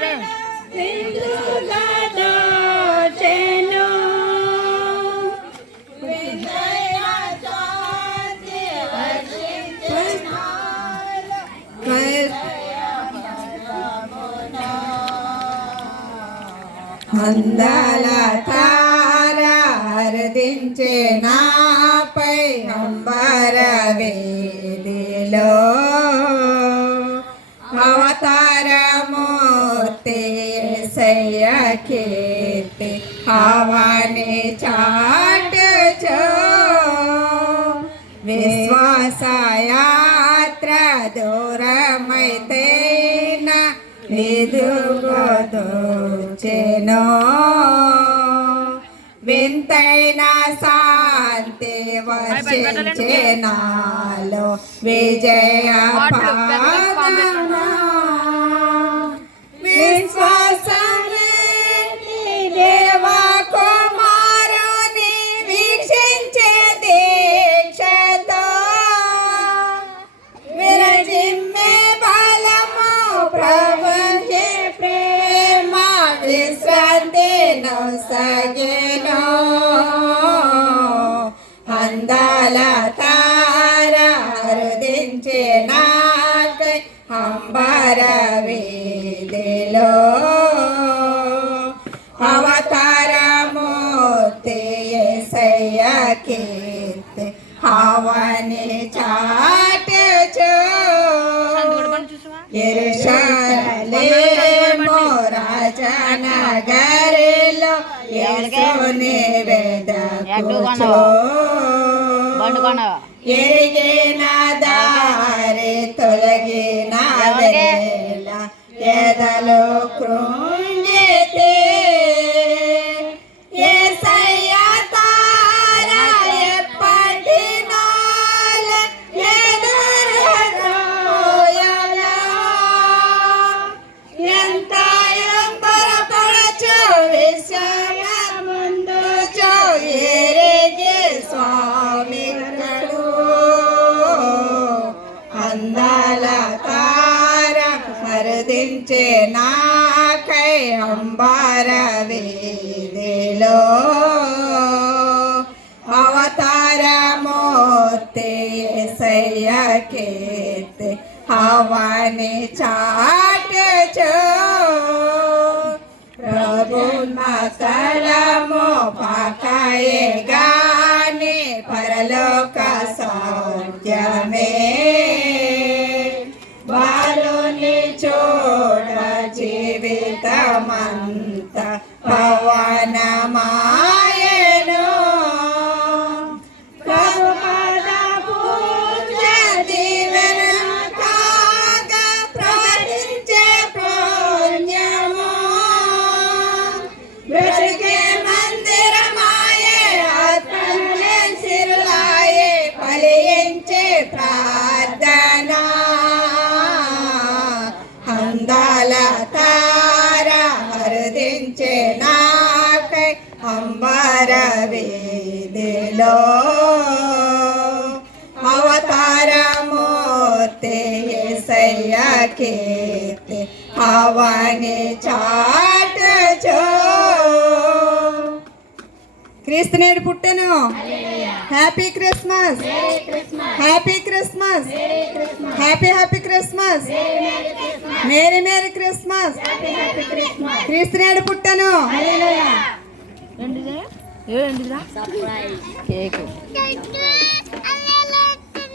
రే అందాల తారారదించే నాపై అంబరవే. సయ్య కీర్తి అవని చాటుచో విశ్వాసయాత్ర దూరమైతేన విదుగోదోచెనో వింతైన శాంతి వర్షించే విజయ పాదమా విశ్రాంతి నొసగెను అందాల తార హృదించే నాకై అంబర వీధిలో. అవతారమూర్తి ఎసయ్య కీర్తి హవని చాటుచు. ఎరుషలేమో యేసుని అందాల తార హరదించే నాకై అంబార వేదిలో అవతారమూర్తి సయ్య హవాని హవని చాటుచో. ప్రభు మకలము పకాయే గాని పరలోక Bye. వేదిలో అవతారమూర్తి సయ్య కీర్తి అవని చాటుచో క్రీస్తు నేడు పుట్టెను. Happy Christmas happy Christmas happy happy Christmas merry merry Christmas క్రీస్తు నేడు పుట్టెను. ఏంటిది ఏంటిదిరా కేక్